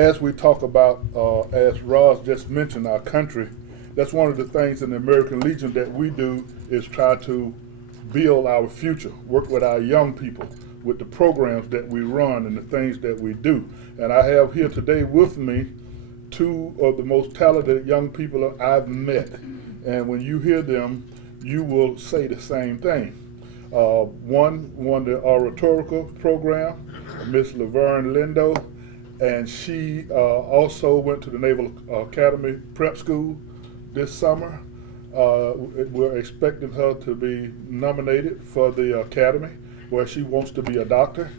as we talk about, as Roz just mentioned, our country, that's one of the things in the American Legion that we do is try to build our future, work with our young people, with the programs that we run and the things that we do. And I have here today with me two of the most talented young people I've met. And when you hear them, you will say the same thing. One won the oratorical program, Miss Davornne Lindo, and she also went to the Naval Academy Prep School this summer. We're expecting her to be nominated for the Academy, where she wants to be a doctor.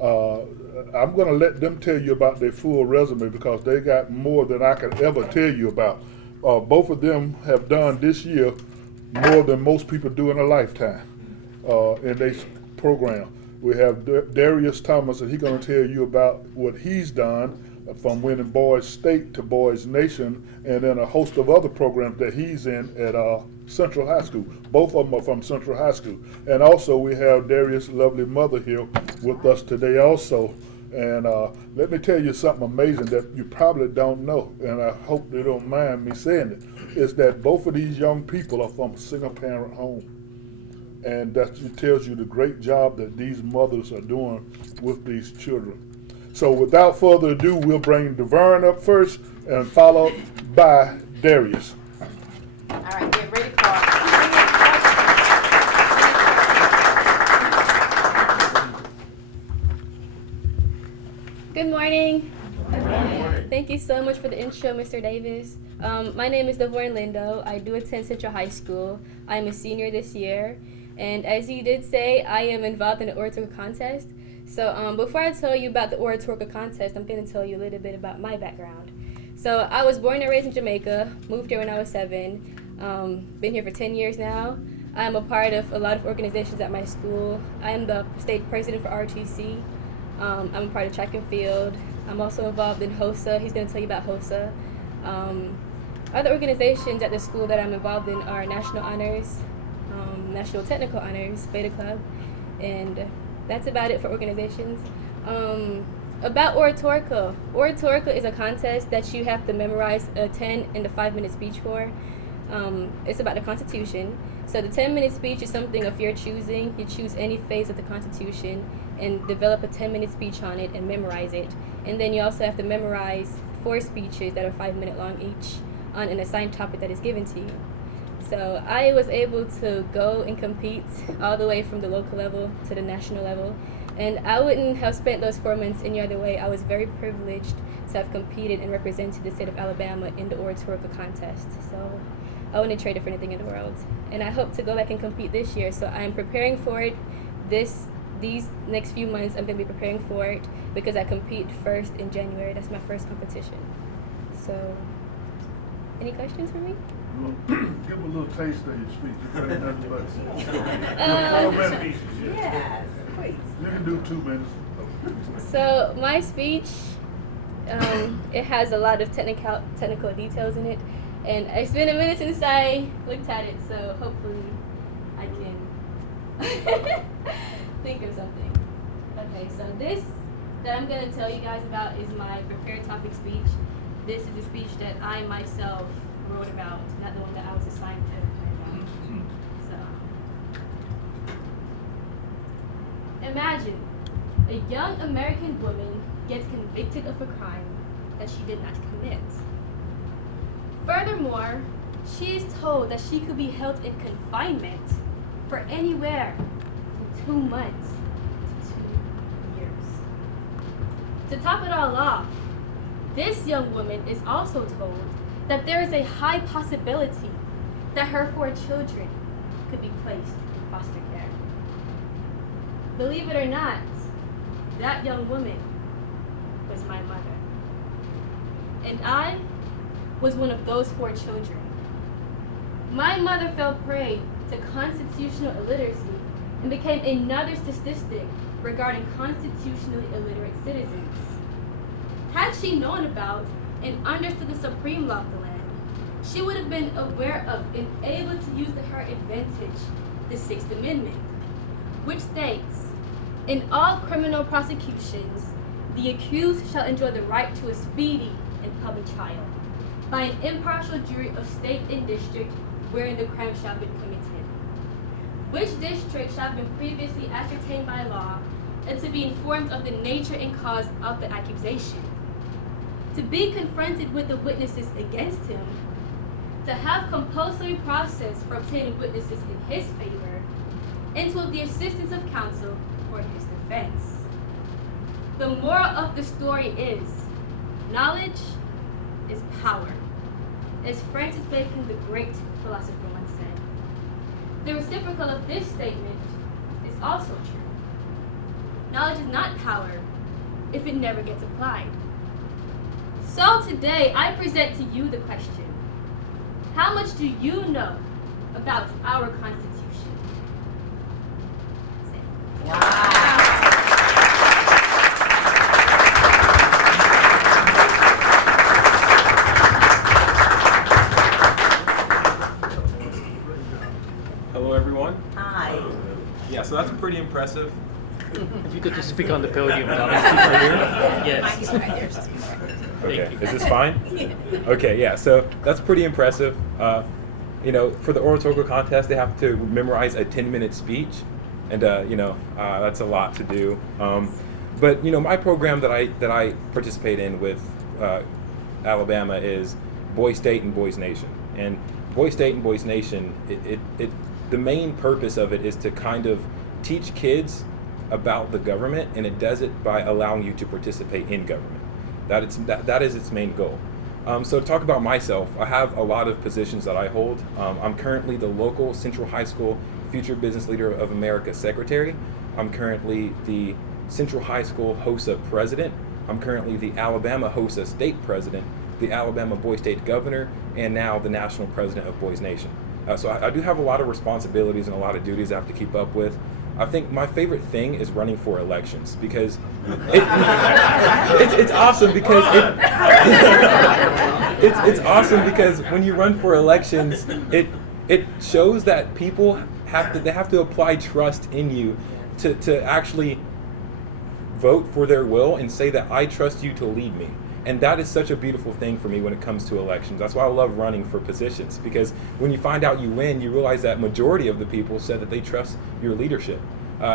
I'm going to let them tell you about their full resume because they got more than I could ever tell you about. Both of them have done this year more than most people do in a lifetime in their program. We have Darius Thomas, and he's going to tell you about what he's done from winning Boys State to Boys Nation, and then a host of other programs that he's in at Central High School. Both of them are from Central High School. And also we have Darius' lovely mother here with us today also. And let me tell you something amazing that you probably don't know, and I hope they don't mind me saying it, is that both of these young people are from a single parent home. And that tells you the great job that these mothers are doing with these children. So without further ado, we'll bring Davornne up first and followed by Darius. All right, get ready for Good morning. Good morning. Thank you so much for the intro, Mr. Davis. My name is Davornne Lindo. I do attend Central High School. I'm a senior this year. And as you did say, I am involved in the oratorical contest. So before I tell you about the oratorical contest, I'm going to tell you a little bit about my background. So I was born and raised in Jamaica, moved here when I was 7, been here for 10 years now. I'm a part of a lot of organizations at my school. I am the state president for RTC. I'm a part of track and field. I'm also involved in HOSA. He's going to tell you about HOSA. Other organizations at the school that I'm involved in are National Honors, National Technical Honors, Beta Club, and that's about it for organizations. About oratorical. Oratorical is a contest that you have to memorize a 10 and a 5-minute speech for. It's about the Constitution. So the 10-minute speech is something of your choosing. You choose any phase of the Constitution and develop a 10-minute speech on it and memorize it. And then you also have to memorize 4 speeches that are 5-minute long each on an assigned topic that is given to you. So I was able to go and compete all the way from the local level to the national level. And I wouldn't have spent those 4 months any other way. I was very privileged to have competed and represented the state of Alabama in the oratorical contest. So I wouldn't trade it for anything in the world. And I hope to go back and compete this year. So I'm preparing for it. These next few months I'm going to be preparing for it because I compete first in January. That's my first competition. So any questions for me? Give them a little taste of your speech. You got nothing but yes, please. You can do 2 minutes. So my speech, it has a lot of technical details in it, and it's been a minute since I looked at it, so hopefully I can think of something. Okay, so this that I'm going to tell you guys about is my prepared topic speech. This is a speech that I myself wrote about, not the one that I was assigned to write about. So, imagine a young American woman gets convicted of a crime that she did not commit. Furthermore, she is told that she could be held in confinement for anywhere from 2 months to 2 years. To top it all off, this young woman is also told that there is a high possibility that her 4 children could be placed in foster care. Believe it or not, that young woman was my mother. And I was one of those 4 children. My mother fell prey to constitutional illiteracy and became another statistic regarding constitutionally illiterate citizens. Had she known about and understood the supreme law of the land, she would have been aware of and able to use to her advantage the 6th Amendment, which states, in all criminal prosecutions, The accused shall enjoy the right to a speedy and public trial by an impartial jury of state and district wherein the crime shall have been committed, which district shall have been previously ascertained by law, and to be informed of the nature and cause of the accusation, to be confronted with the witnesses against him, to have compulsory process for obtaining witnesses in his favor, and to have the assistance of counsel for his defense. The moral of the story is, knowledge is power, as Francis Bacon, the great philosopher, once said. The reciprocal of this statement is also true. Knowledge is not power if it never gets applied. So today, I present to you the question, how much do you know about our Constitution? That's it. Wow. Hello, everyone. Hi. Yeah, so that's pretty impressive. If you could just speak on the podium, that would be right here. Yes. Mike's right there. Just right there. Okay, is this fine? Okay, yeah, so that's pretty impressive. You know, for the oratorical contest, they have to memorize a 10-minute speech, and that's a lot to do. But you know, my program that I participate in with Alabama is Boys State and Boys Nation, and Boys State and Boys Nation, the main purpose of it is to kind of teach kids about the government, and it does it by allowing you to participate in government. That is its main goal. So to talk about myself, I have a lot of positions that I hold. I'm currently the local Central High School Future Business Leader of America Secretary. I'm currently the Central High School HOSA President. I'm currently the Alabama HOSA State President, the Alabama Boys State Governor, and now the National President of Boys Nation. So I do have a lot of responsibilities and a lot of duties I have to keep up with. I think my favorite thing is running for elections because it's awesome because it's awesome because when you run for elections, it shows that people have to apply trust in you to actually vote for their will and say that I trust you to lead me. And that is such a beautiful thing for me when it comes to elections. That's why I love running for positions, because when you find out you win, you realize that majority of the people said that they trust your leadership.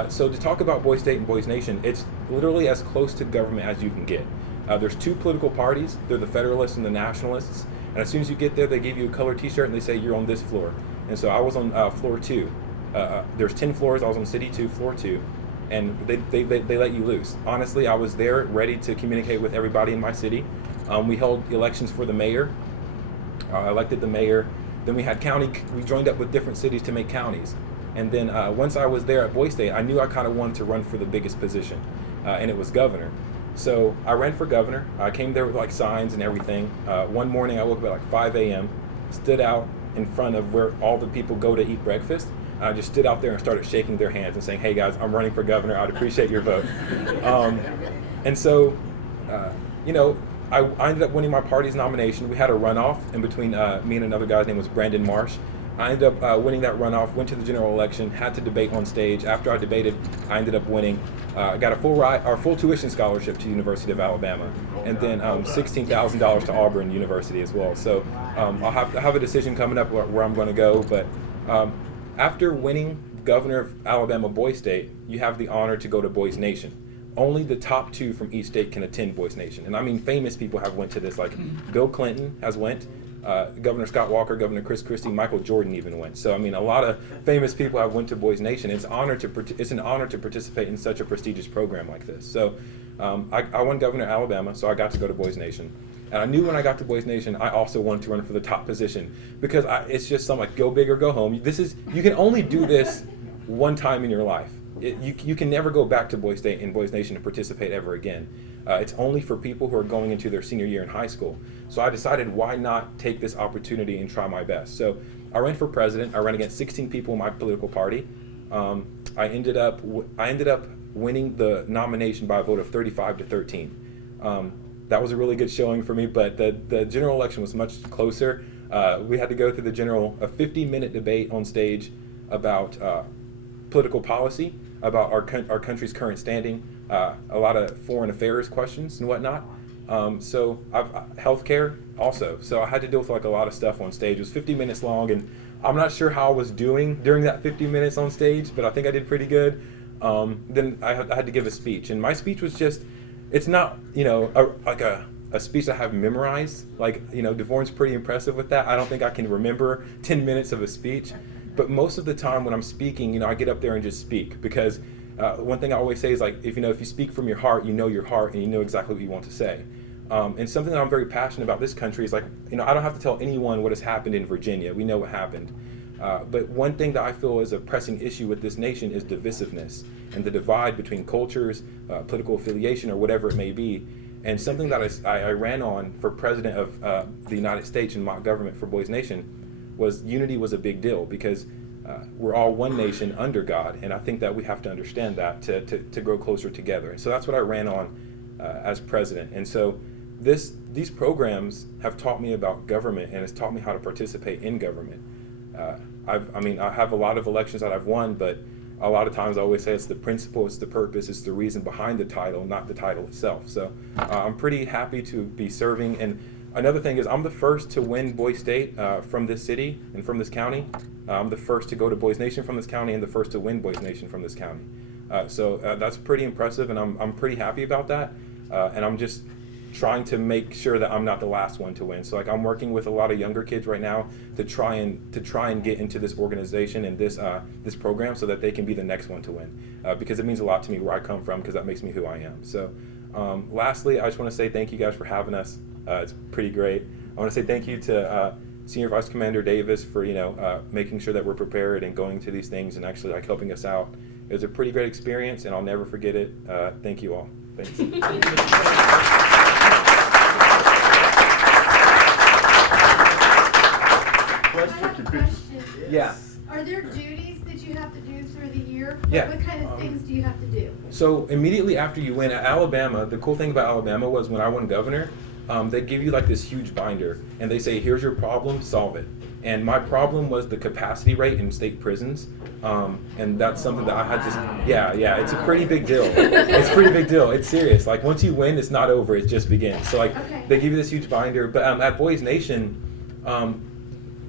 So to talk about Boys State and Boys Nation, it's literally as close to government as you can get. There's two political parties. They're the Federalists and the Nationalists. And as soon as you get there, they give you a colored t-shirt and they say you're on this floor. And so I was on floor 2. There's 10 floors. I was on City 2, floor 2. And they let you loose. Honestly, I was there ready to communicate with everybody in my city. We held elections for the mayor. Elected the mayor. Then we had county. We joined up with different cities to make counties. And then once I was there at Boys State, I knew I kind of wanted to run for the biggest position, and it was governor. So I ran for governor. I came there with like signs and everything. One morning I woke up at like 5 a.m., stood out in front of where all the people go to eat breakfast. I just stood out there and started shaking their hands and saying, "Hey guys, I'm running for governor. I'd appreciate your vote." And so, I ended up winning my party's nomination. We had a runoff in between me and another guy's name was Brandon Marsh. I ended up winning that runoff, went to the general election, had to debate on stage. After I debated, I ended up winning. I got a full tuition scholarship to the University of Alabama, and then $16,000 to Auburn University as well. So I'll have a decision coming up where I'm going to go. But after winning governor of Alabama Boys State, you have the honor to go to Boys Nation. Only the top 2 from each state can attend Boys Nation. And I mean, famous people have went to this, like Bill Clinton has went. Governor Scott Walker, Governor Chris Christie, Michael Jordan even went. So I mean, a lot of famous people have went to Boys Nation. It's an honor to participate in such a prestigious program like this. So I won Governor of Alabama, so I got to go to Boys Nation. And I knew when I got to Boys Nation, I also wanted to run for the top position because it's just something like go big or go home. You can only do this one time in your life. You can never go back to Boys State and Boys Nation to participate ever again. It's only for people who are going into their senior year in high school. So I decided, why not take this opportunity and try my best? So I ran for president. I ran against 16 people in my political party. I ended up winning the nomination by a vote of 35 to 13. That was a really good showing for me, but the general election was much closer. We had to go through a 50-minute debate on stage about political policy, about our country's current standing, a lot of foreign affairs questions and whatnot. So I've healthcare also. So I had to deal with like a lot of stuff on stage. It was 50 minutes long, and I'm not sure how I was doing during that 50 minutes on stage, but I think I did pretty good. Then I had to give a speech, and my speech was just, it's not, you know, a speech I have memorized. Like, you know, Davornne's pretty impressive with that. I don't think I can remember 10 minutes of a speech, but most of the time when I'm speaking, you know, I get up there and just speak, because one thing I always say is, like, if you speak from your heart, you know your heart, and you know exactly what you want to say. And something that I'm very passionate about this country is, like, you know, I don't have to tell anyone what has happened in Virginia. We know what happened. But one thing that I feel is a pressing issue with this nation is divisiveness and the divide between cultures, political affiliation, or whatever it may be. And something that I ran on for president of the United States and mock government for Boys Nation was unity was a big deal, because we're all one nation under God, and I think that we have to understand that to grow closer together. And so that's what I ran on as president. And so these programs have taught me about government, and it's taught me how to participate in government. I have a lot of elections that I've won, but a lot of times I always say it's the principle, it's the purpose, it's the reason behind the title, not the title itself. So I'm pretty happy to be serving. And another thing is, I'm the first to win Boys State from this city and from this county. I'm the first to go to Boys Nation from this county, and the first to win Boys Nation from this county. So that's pretty impressive, and I'm pretty happy about that. And I'm just trying to make sure that I'm not the last one to win. So, like, I'm working with a lot of younger kids right now to try and get into this organization and this program, so that they can be the next one to win. Because it means a lot to me where I come from, because that makes me who I am. So, lastly, I just want to say thank you guys for having us. It's pretty great. I want to say thank you to Senior Vice Commander Davis for making sure that we're prepared and going to these things and actually, like, helping us out. It was a pretty great experience, and I'll never forget it. Thank you all. Thanks. I have a question. Yeah. Are there duties that you have to do through the year? Yeah. What kind of things do you have to do? So immediately after you win at Alabama, the cool thing about Alabama was when I won governor, they give you like this huge binder, and they say, here's your problem, solve it. And my problem was the capacity rate in state prisons. And that's something that I had to, it's a pretty big deal. It's a pretty big deal. It's serious. Like, once you win, it's not over, it just begins. So, like, They give you this huge binder. But at Boys Nation,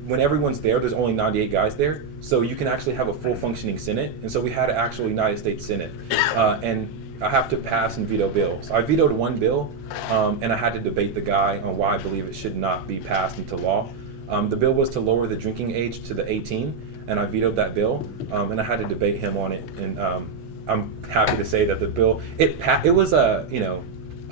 when everyone's there's only 98 guys there. So you can actually have a full functioning Senate. And so we had an actual United States Senate. And I have to pass and veto bills. I vetoed one bill, and I had to debate the guy on why I believe it should not be passed into law. The bill was to lower the drinking age to the 18, and I vetoed that bill, and I had to debate him on it. And I'm happy to say that the bill, it was a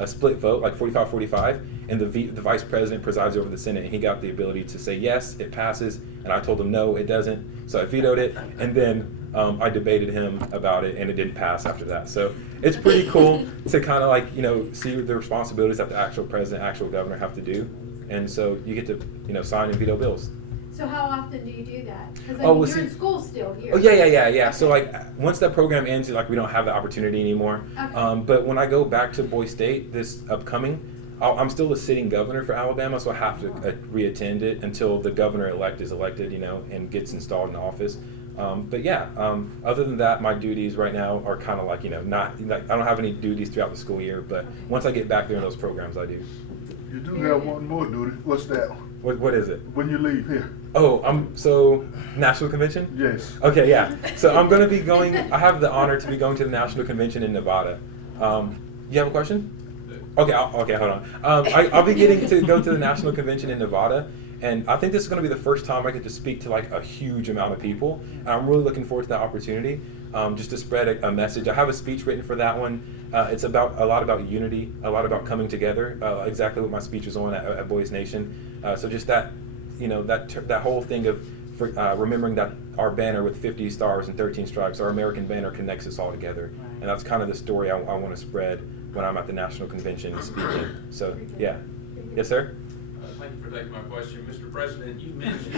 split vote, like 45-45, and the vice president presides over the Senate, and he got the ability to say yes, it passes, and I told him no, it doesn't. So I vetoed it, and then I debated him about it, and it didn't pass after that. So it's pretty cool to kind of like see the responsibilities that the actual president, actual governor have to do. And so you get to, sign and veto bills. So how often do you do that? Because you're in school still here. Oh, yeah. So, like, once that program ends, like, we don't have the opportunity anymore. Okay. But when I go back to Boys State this upcoming, I'm still a sitting governor for Alabama, so I have to re-attend it until the governor-elect is elected, and gets installed in office. But yeah, other than that, my duties right now are kind of like, not, like, I don't have any duties throughout the school year, but once I get back there in those programs, I do. You do have one more duty. What's that? What is it? When you leave here. Oh, so National Convention? Yes. Okay, yeah. So I'm going to be going, I have the honor to be going to the National Convention in Nevada. You have a question? Okay, hold on. I'll be getting to go to the National Convention in Nevada, and I think this is going to be the first time I get to speak to like a huge amount of people, and I'm really looking forward to that opportunity, just to spread a message. I have a speech written for that one. It's about a lot about unity, a lot about coming together, exactly what my speech was on at Boys Nation. So just that, that whole thing of remembering that our banner with 50 stars and 13 stripes, our American banner, connects us all together, and that's kind of the story I want to spread when I'm at the National Convention speaking. So yeah. Yes, sir? Thank you for taking my question. Mr. President, you mentioned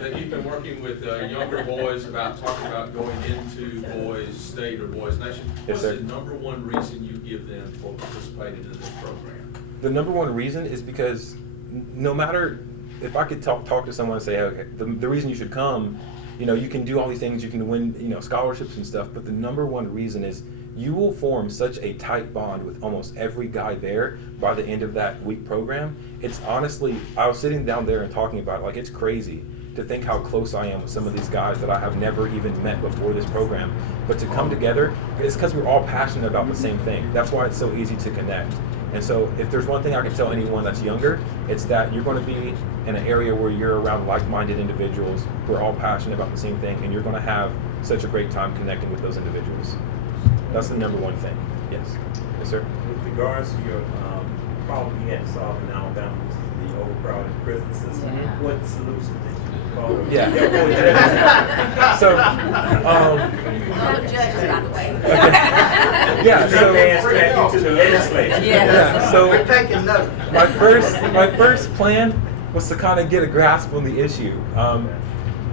that you've been working with younger boys about talking about going into Boys State or Boys Nation. Yes, sir. What's the number one reason you give them for participating in this program? The number one reason is because no matter, if I could talk to someone and say, okay, the reason you should come you know, you can do all these things, you can win, you know, scholarships and stuff, but the number one reason is you will form such a tight bond with almost every guy there by the end of that week program. It's honestly, I was sitting down there and talking about it, like, it's crazy to think how close I am with some of these guys that I have never even met before this program. But to come together, it's because we're all passionate about the same thing. That's why it's so easy to connect. And so if there's one thing I can tell anyone that's younger, it's that you're going to be in an area where you're around like-minded individuals who are all passionate about the same thing, and you're going to have such a great time connecting with those individuals. That's the number one thing. Yes. Yes, sir. With regards to your problem you had to solve in Alabama, which is the overcrowded prison system, what solution did you follow? Yeah. So, yeah. So, to the legislature. yeah. So, We're taking notes. my first plan was to kind of get a grasp on the issue.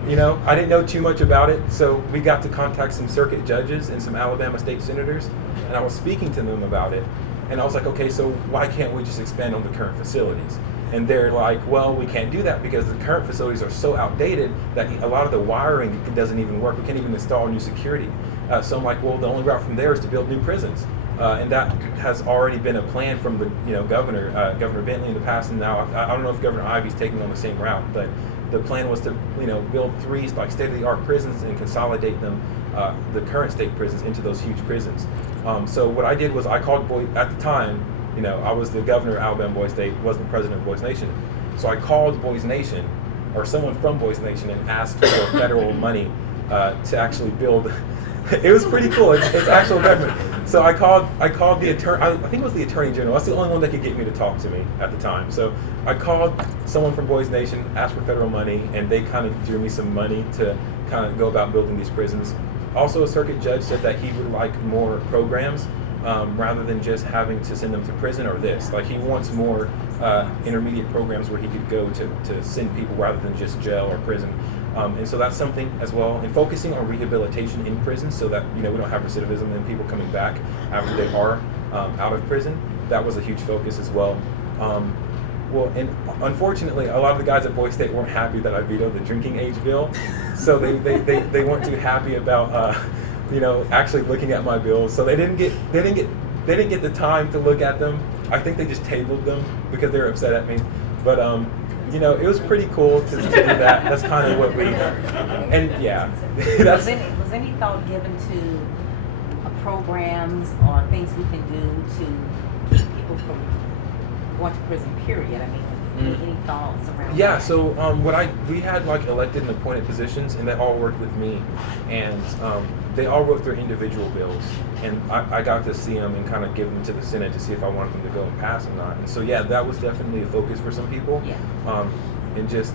You know, I didn't know too much about it, so we got to contact some circuit judges and some Alabama state senators, and I was speaking to them about it, and I was like, okay, so why can't we just expand on the current facilities? And they're like, well, we can't do that because the current facilities are so outdated that a lot of the wiring doesn't even work. We can't even install new security. So I'm like, well, the only route from there is to build new prisons. And that has already been a plan from the governor, Governor Bentley in the past, and now I don't know if Governor Ivey's taking on the same route, but the plan was to build 3 like state-of-the-art prisons and consolidate them, the current state prisons, into those huge prisons. So what I did was I called at the time, I was the governor of Alabama Boys State, wasn't the president of Boys Nation. So I called Boys Nation, or someone from Boys Nation, and asked for federal money to actually build. It was pretty cool. It's actual government. So I called the attorney. I think it was the attorney general. That's the only one that could get me to talk to me at the time. So I called someone from Boys Nation, asked for federal money, and they kind of drew me some money to kind of go about building these prisons. Also, a circuit judge said that he would like more programs rather than just having to send them to prison or this. Like, he wants more intermediate programs where he could go to send people rather than just jail or prison. And so that's something as well, and focusing on rehabilitation in prison so that we don't have recidivism and people coming back after they are out of prison. That was a huge focus as well. Well, and unfortunately, a lot of the guys at Boys State weren't happy that I vetoed the drinking age bill, so they weren't too happy about actually looking at my bills. So they didn't get the time to look at them. I think they just tabled them because they were upset at me. But it was pretty cool to do that. That's kind of what we, and yeah. Was any thought given to programs or things we can do to keep people from going to prison, period? I mean, any thoughts around Yeah, that? so we had like elected and appointed positions, and they all worked with me, and they all wrote their individual bills, and I got to see them and kind of give them to the Senate to see if I wanted them to go and pass or not. And so yeah, that was definitely a focus for some people. Yeah. And just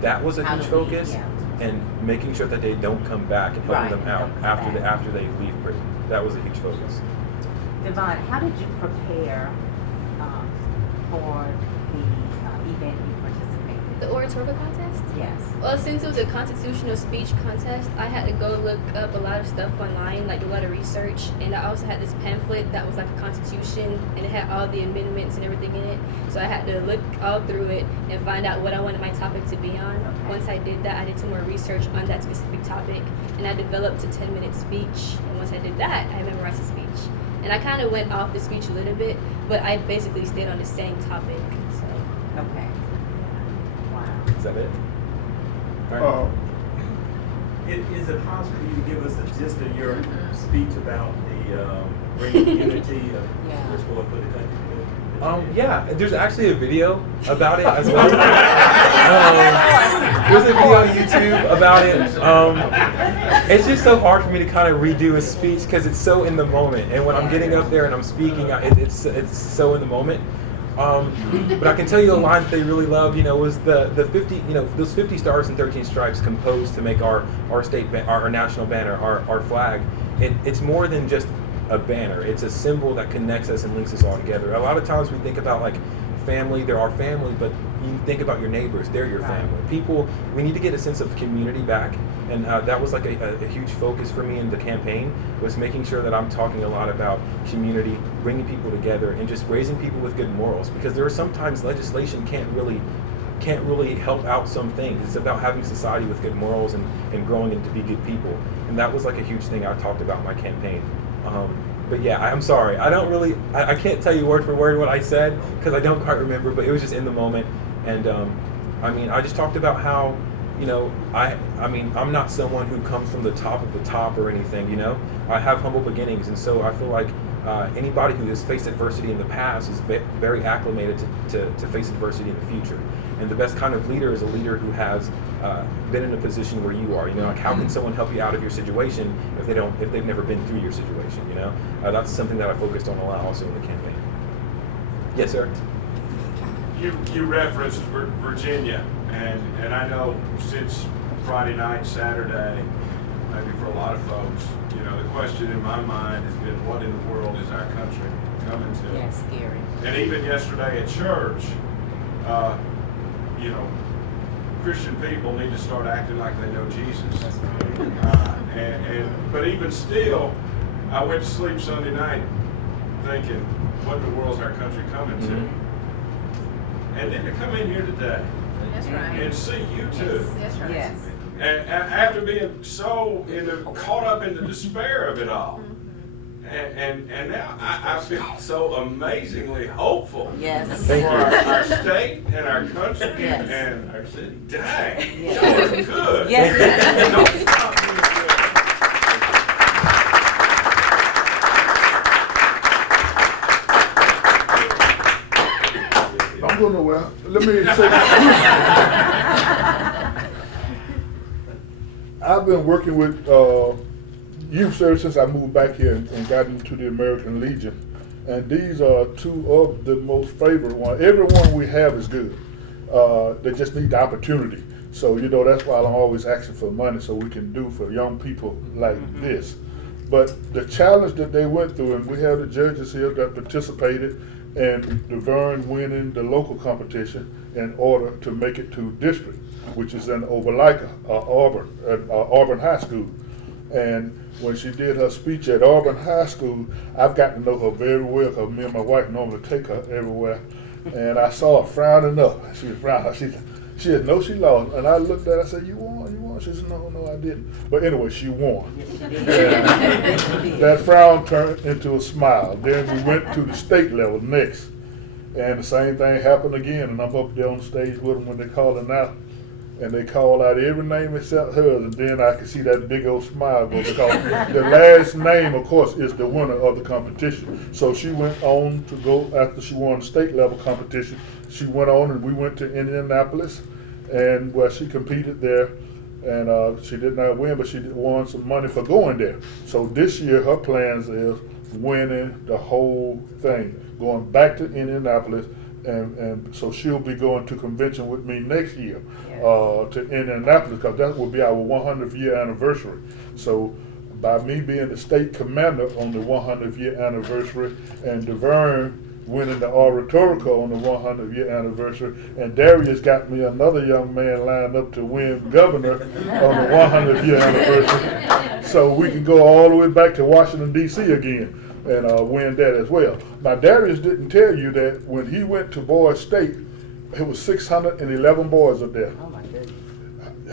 that was a huge focus, and making sure that they don't come back and helping them out after they leave prison. That was a huge focus. Davornne, how did you prepare for the event you participated? The oratorio contest? Yes. Well, since it was a constitutional speech contest, I had to go look up a lot of stuff online, like a lot of research, and I also had this pamphlet that was like a constitution, and it had all the amendments and everything in it. So I had to look all through it and find out what I wanted my topic to be on. Okay. Once I did that, I did some more research on that specific topic, and I developed a 10-minute speech. And once I did that, I memorized the speech. And I kind of went off the speech a little bit, but I basically stayed on the same topic. So. Okay. Wow. Is that it? Is it possible for you to give us a gist of your speech about the bringing unity of first world for the country? Yeah, there's actually a video about it as well. There's a video on YouTube about it. It's just so hard for me to kind of redo a speech because it's so in the moment. And when I'm getting up there and I'm speaking, it's so in the moment. But I can tell you a line that they really love, was the 50, those 50 stars and 13 stripes composed to make our state, our national banner, our flag. It's more than just a banner. It's a symbol that connects us and links us all together. A lot of times we think about like family, they're our family, but you think about your neighbors, they're your family. People, we need to get a sense of community back, and that was like a huge focus for me in the campaign, was making sure that I'm talking a lot about community, bringing people together, and just raising people with good morals, because there are sometimes legislation can't really can't really help out some things. It's about having society with good morals and growing into be good people. And that was like a huge thing I talked about in my campaign. But yeah, I'm sorry. I can't tell you word for word what I said because I don't quite remember, but it was just in the moment. And I just talked about how, I'm not someone who comes from the top or anything, I have humble beginnings. And so I feel like anybody who has faced adversity in the past is very acclimated to face adversity in the future. And the best kind of leader is a leader who has been in a position where you are. Like how can someone help you out of your situation if they've never been through your situation? That's something that I focused on a lot also in the campaign. Yes, sir. You referenced Virginia, and I know since Friday night, Saturday, maybe for a lot of folks, the question in my mind has been, what in the world is our country coming to? Yeah, scary. And even yesterday at church, Christian people need to start acting like they know Jesus. That's right. But even still, I went to sleep Sunday night thinking, what in the world is our country coming to? Mm-hmm. And then to come in here today That's right. and see you too. That's right. Yes. And after being so caught up in the despair of it all. And now I feel so amazingly hopeful Yes. for our state and our country Yes. and our city. Dang, Yes. y'all are good. Yes. Don't stop being good. I'm going nowhere. Let me say I've been working with youth service since I moved back here and got into the American Legion. And these are two of the most favorite ones. Everyone we have is good. They just need the opportunity. So, that's why I'm always asking for money so we can do for young people like this. But the challenge that they went through, and we have the judges here that participated, and Davornne winning the local competition in order to make it to district, which is in Opelika, Auburn High School. And when she did her speech at Auburn High School, I've gotten to know her very well because me and my wife normally take her everywhere. And I saw her frowning up. She was frowning. She said, no, she lost. And I looked at her, I said, you won? She said, no, I didn't. But anyway, she won. And that frown turned into a smile. Then we went to the state level next. And the same thing happened again. And I'm up there on stage with them when they called her out. And they called out every name except hers, and then I could see that big old smile go because the last name, of course, is the winner of the competition. So she went on to go, after she won the state level competition, she went on and we went to Indianapolis, and she competed there, and she did not win, but she won some money for going there. So this year her plans is winning the whole thing, going back to Indianapolis. And so she'll be going to convention with me next year to Indianapolis because that will be our 100th year anniversary. So by me being the state commander on the 100th year anniversary and Davornne winning the oratorical on the 100th year anniversary, and Darius got me another young man lined up to win governor on the 100th year anniversary. So we can go all the way back to Washington, D.C. again and win that as well. Now, Darius didn't tell you that when he went to Boys State, it was 611 boys up there. Oh my goodness.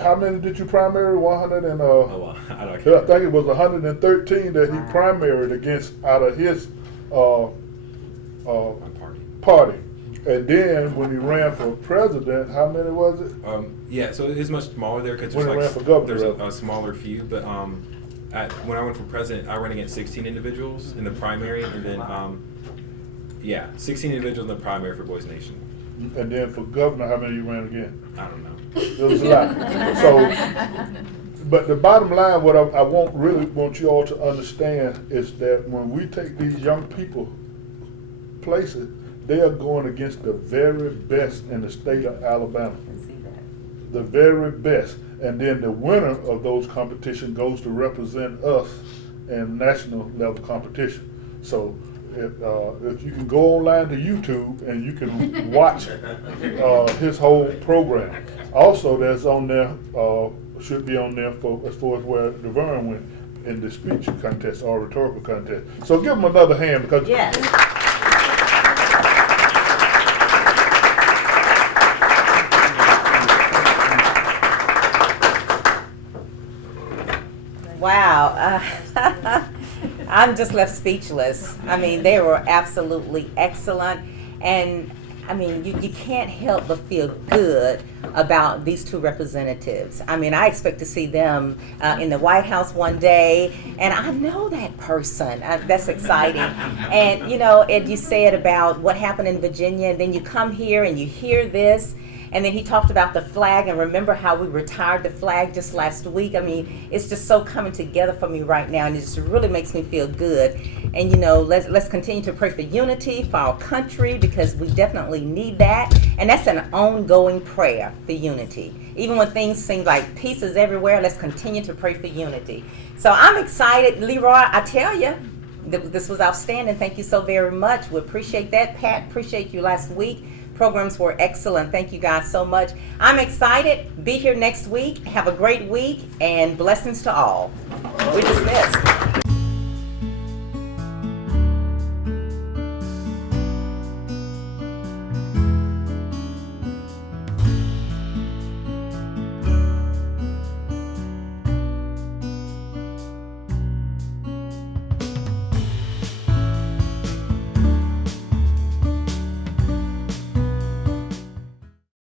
How many did you primary? 100 and I think it was 113 that he primaried against out of his party. And then when he ran for president, how many was it? So it's much smaller there because When he ran for governor, there's a smaller few, but when I went for president, I ran against 16 individuals in the primary, and then 16 individuals in the primary for Boys Nation. And then for governor, how many you ran again? I don't know. It was a lot. So, but the bottom line, what I really want you all to understand is that when we take these young people places, they are going against the very best in the state of Alabama. I can see that. The very best. And then the winner of those competitions goes to represent us in national level competition. So if you can go online to YouTube and you can watch his whole program. Also, there's on there, should be on there for as far as where Davornne went in the speech contest or rhetorical contest. So give them another hand because I'm just left speechless. I mean, they were absolutely excellent. And I mean, you can't help but feel good about these two representatives. I mean, I expect to see them in the White House one day, and I know that person. That's exciting. And, you know, Ed, you said about what happened in Virginia, and then you come here and you hear this, and then he talked about the flag, and remember how we retired the flag just last week. I mean, it's just so coming together for me right now, and it just really makes me feel good. And you know, let's continue to pray for unity for our country, because we definitely need that. And that's an ongoing prayer for unity. Even when things seem like peace is everywhere, let's continue to pray for unity. So I'm excited. Leroy, I tell you, this was outstanding. Thank you so very much. We appreciate that. Pat, appreciate you last week. Programs were excellent. Thank you guys so much. I'm excited. Be here next week. Have a great week, and blessings to all. We're dismissed.